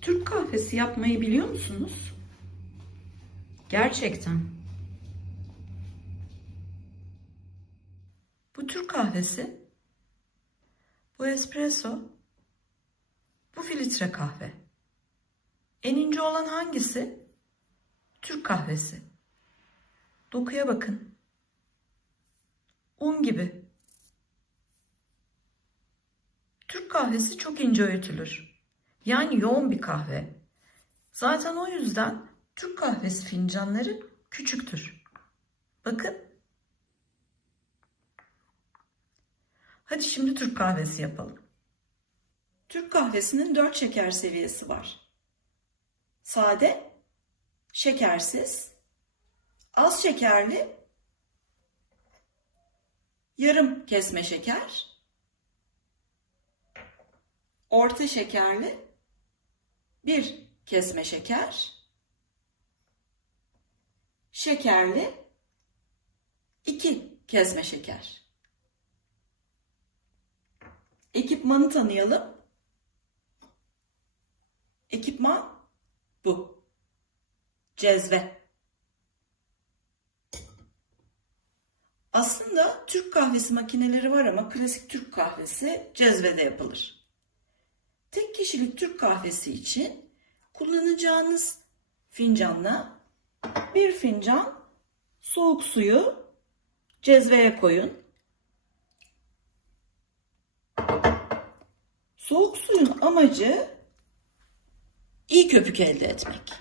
Türk kahvesi yapmayı biliyor musunuz? Gerçekten. Bu Türk kahvesi, bu espresso, bu filtre kahve. En ince olan hangisi? Türk kahvesi. Dokuya bakın. Un gibi. Türk kahvesi çok ince öğütülür. Yani yoğun bir kahve. Zaten o yüzden Türk kahvesi fincanları küçüktür. Bakın. Hadi şimdi Türk kahvesi yapalım. Türk kahvesinin 4 şeker seviyesi var. Sade, şekersiz, az şekerli, yarım kesme şeker, orta şekerli, 1 kesme şeker, şekerli, 2 kesme şeker. Ekipmanı tanıyalım. Ekipman bu. Cezve. Aslında Türk kahvesi makineleri var ama klasik Türk kahvesi cezvede yapılır. Tek kişilik Türk kahvesi için kullanacağınız fincanla 1 fincan soğuk suyu cezveye koyun. Soğuk suyun amacı iyi köpük elde etmek.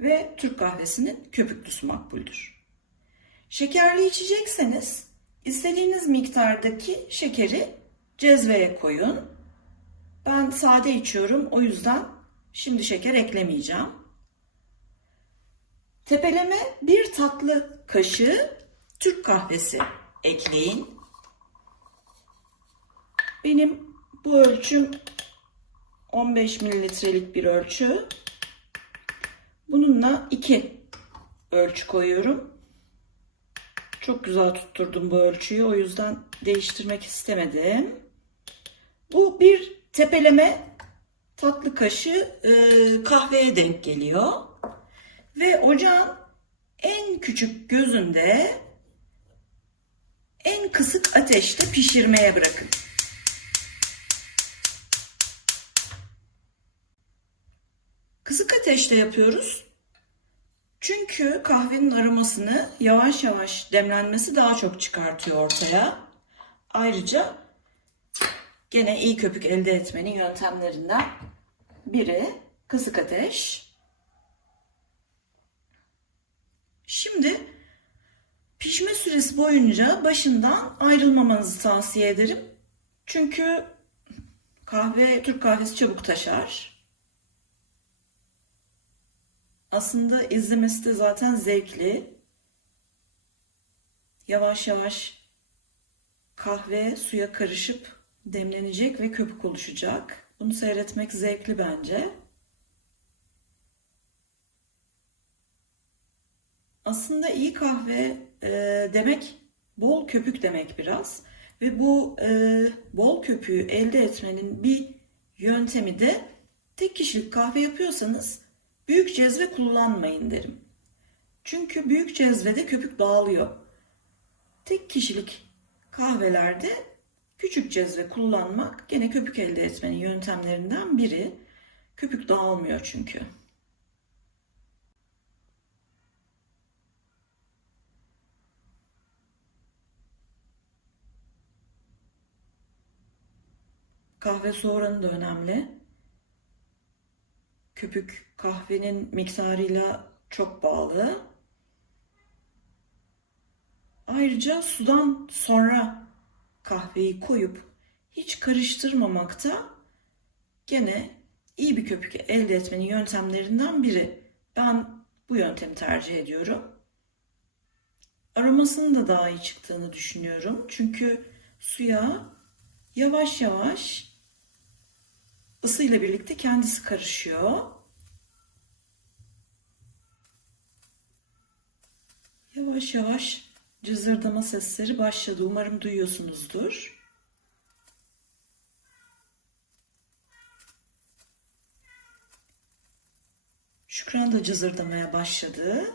Ve Türk kahvesinin köpüklüsü makbuldür. Şekerli içecekseniz istediğiniz miktardaki şekeri cezveye koyun. Ben sade içiyorum, o yüzden şimdi şeker eklemeyeceğim. Tepeleme 1 tatlı kaşığı Türk kahvesi ekleyin. Benim bu ölçüm 15 mililitrelik bir ölçü. Bununla 2 ölçü koyuyorum. Çok güzel tutturdum bu ölçüyü. O yüzden değiştirmek istemedim. Bu bir tepeleme tatlı kaşığı kahveye denk geliyor. Ve ocağın en küçük gözünde en kısık ateşte pişirmeye bırakın. Kısık ateşte yapıyoruz. Çünkü kahvenin aromasını yavaş yavaş demlenmesi daha çok çıkartıyor ortaya. Ayrıca gene iyi köpük elde etmenin yöntemlerinden biri kısık ateş. Şimdi pişme süresi boyunca başından ayrılmamanızı tavsiye ederim. Çünkü Türk kahvesi çabuk taşar. Aslında izlemesi de zaten zevkli. Yavaş yavaş kahve suya karışıp demlenecek ve köpük oluşacak. Bunu seyretmek zevkli bence. Aslında iyi kahve demek bol köpük demek biraz. Ve bu bol köpüğü elde etmenin bir yöntemi de tek kişilik kahve yapıyorsanız büyük cezve kullanmayın derim. Çünkü büyük cezvede köpük dağılıyor. Tek kişilik kahvelerde küçük cezve kullanmak gene köpük elde etmenin yöntemlerinden biri. Köpük dağılmıyor çünkü. Kahve su oranı da önemli. Köpük kahvenin miktarıyla çok bağlı. Ayrıca sudan sonra kahveyi koyup hiç karıştırmamakta gene iyi bir köpük elde etmenin yöntemlerinden biri. Ben bu yöntemi tercih ediyorum. Aromasının da daha iyi çıktığını düşünüyorum. Çünkü suya yavaş yavaş ısıyla birlikte kendisi karışıyor. Yavaş yavaş cızırdama sesleri başladı. Umarım duyuyorsunuzdur. Şükran da cızırdamaya başladı.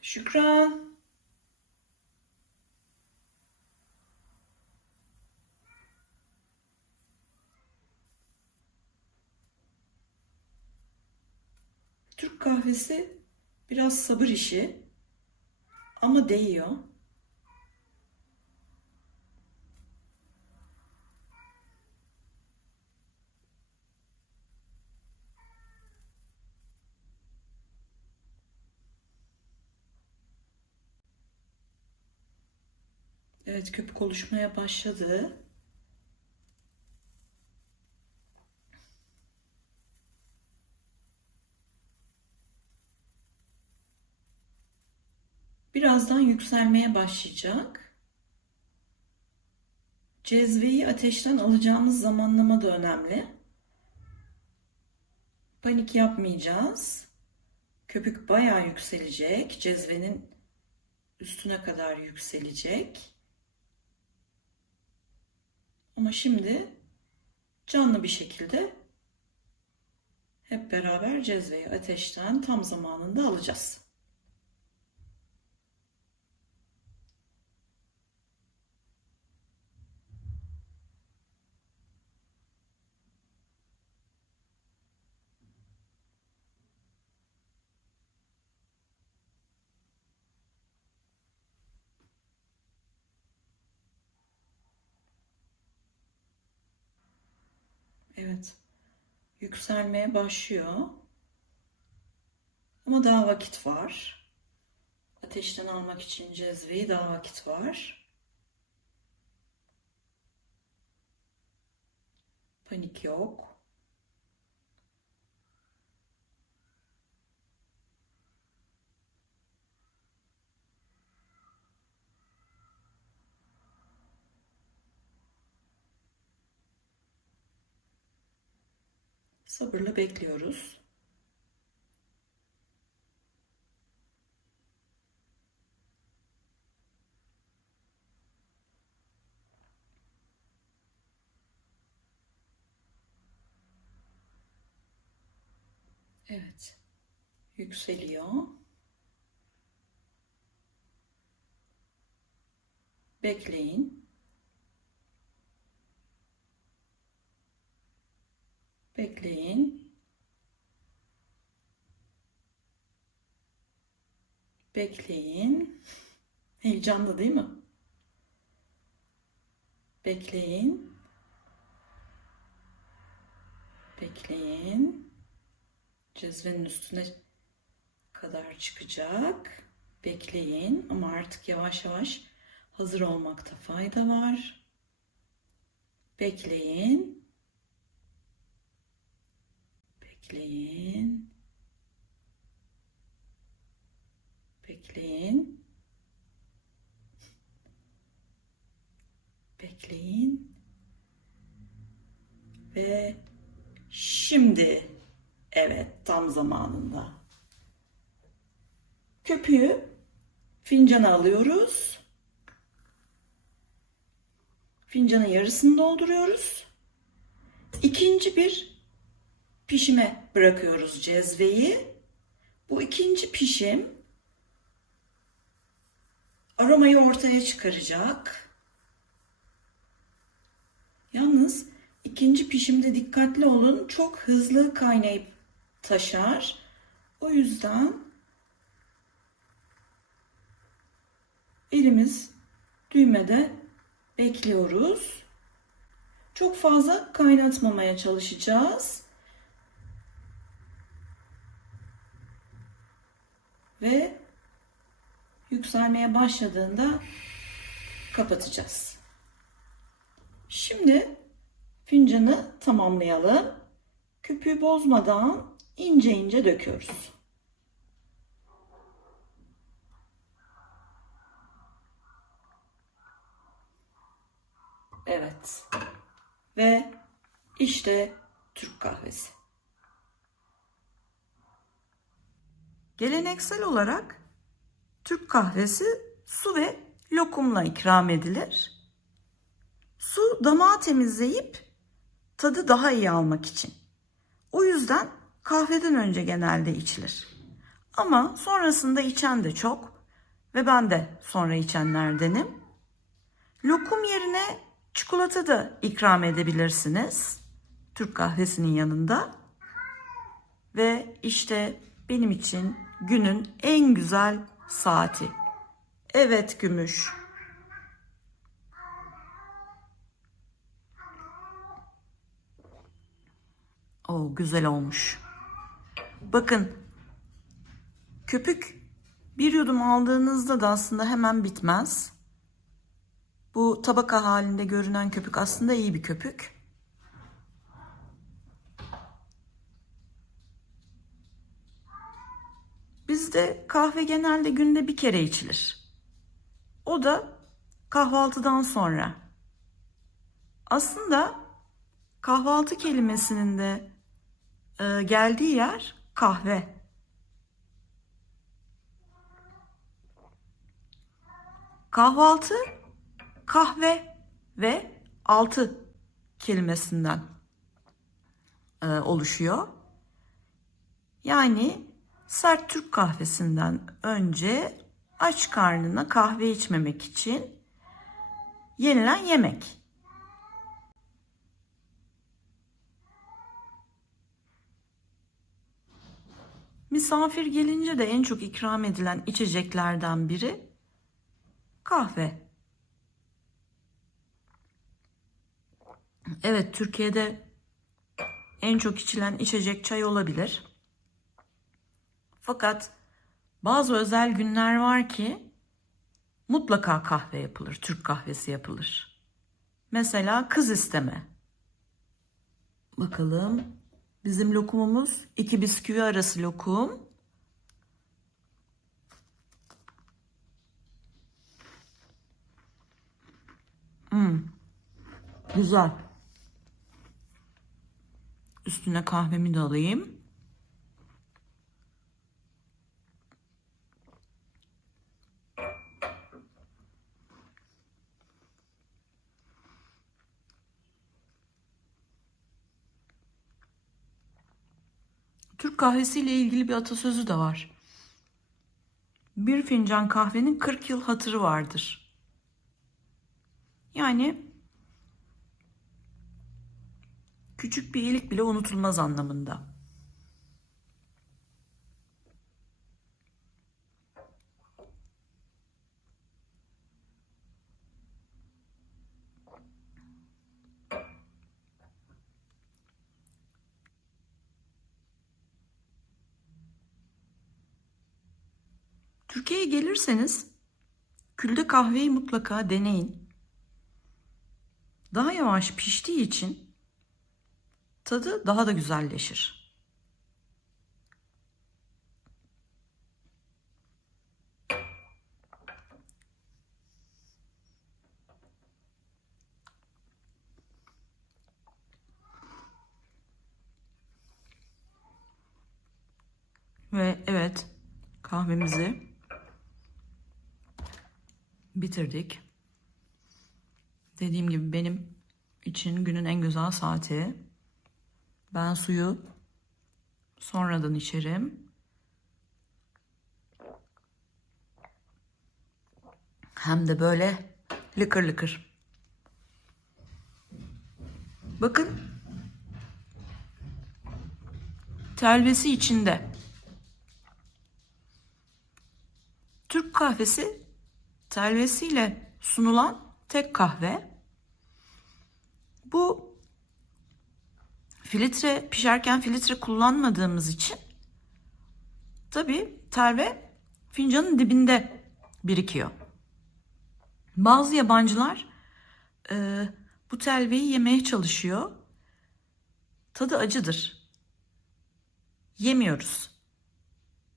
Şükran. Türk kahvesi biraz sabır işi ama değiyor. Evet, köpük oluşmaya başladı. Birazdan yükselmeye başlayacak. Cezveyi ateşten alacağımız zamanlama da önemli. Panik yapmayacağız. Köpük bayağı yükselecek. Cezvenin üstüne kadar yükselecek. Ama şimdi canlı bir şekilde hep beraber cezveyi ateşten tam zamanında alacağız. Evet, yükselmeye başlıyor. Ama daha vakit var. Ateşten almak için cezveyi daha vakit var. Panik yok. Sabırla bekliyoruz. Evet, yükseliyor. Bekleyin. Bekleyin. Bekleyin. Heyecanlı değil mi? Bekleyin. Bekleyin. Cezvenin üstüne kadar çıkacak. Bekleyin ama artık yavaş yavaş hazır olmakta fayda var. Bekleyin. Bekleyin. Bekleyin. Bekleyin. Ve şimdi evet tam zamanında. Köpüğü fincana alıyoruz. Fincanın yarısını dolduruyoruz. İkinci bir pişime bırakıyoruz cezveyi. Bu ikinci pişim aromayı ortaya çıkaracak. Yalnız ikinci pişimde dikkatli olun. Çok hızlı kaynayıp taşar. O yüzden elimiz düğmede bekliyoruz. Çok fazla kaynatmamaya çalışacağız. Ve yükselmeye başladığında kapatacağız. Şimdi fincanı tamamlayalım. Köpüğü bozmadan ince ince döküyoruz. Evet. Ve işte Türk kahvesi. Geleneksel olarak Türk kahvesi su ve lokumla ikram edilir. Su damağı temizleyip tadı daha iyi almak için. O yüzden kahveden önce genelde içilir. Ama sonrasında içen de çok ve ben de sonra içenlerdenim. Lokum yerine çikolata da ikram edebilirsiniz Türk kahvesinin yanında. Ve işte benim için günün en güzel saati. Evet Gümüş. O güzel olmuş. Bakın, köpük bir yudum aldığınızda da aslında hemen bitmez. Bu tabaka halinde görünen köpük aslında iyi bir köpük. Bizde kahve genelde günde bir kere içilir. O da kahvaltıdan sonra. Aslında kahvaltı kelimesinin de geldiği yer kahve. Kahvaltı, kahve ve altı kelimesinden oluşuyor. Yani sert Türk kahvesinden önce aç karnına kahve içmemek için yenilen yemek. Misafir gelince de en çok ikram edilen içeceklerden biri kahve. Evet, Türkiye'de en çok içilen içecek çay olabilir. Fakat bazı özel günler var ki mutlaka kahve yapılır, Türk kahvesi yapılır. Mesela kız isteme. Bakalım, bizim lokumumuz 2 bisküvi arası lokum. Güzel. Üstüne kahvemi de alayım. Türk kahvesiyle ilgili bir atasözü de var. Bir fincan kahvenin 40 yıl hatırı vardır. Yani küçük bir iyilik bile unutulmaz anlamında. Türkiye'ye gelirseniz külde kahveyi mutlaka deneyin. Daha yavaş piştiği için tadı daha da güzelleşir. Ve evet, kahvemizi bitirdik. Dediğim gibi benim için günün en güzel saati. Ben suyu sonradan içerim. Hem de böyle lıkır lıkır. Bakın, telvesi içinde. Türk kahvesi telvesiyle sunulan tek kahve. Bu filtre, pişerken filtre kullanmadığımız için tabii telve fincanın dibinde birikiyor. Bazı yabancılar bu telveyi yemeye çalışıyor. Tadı acıdır. Yemiyoruz.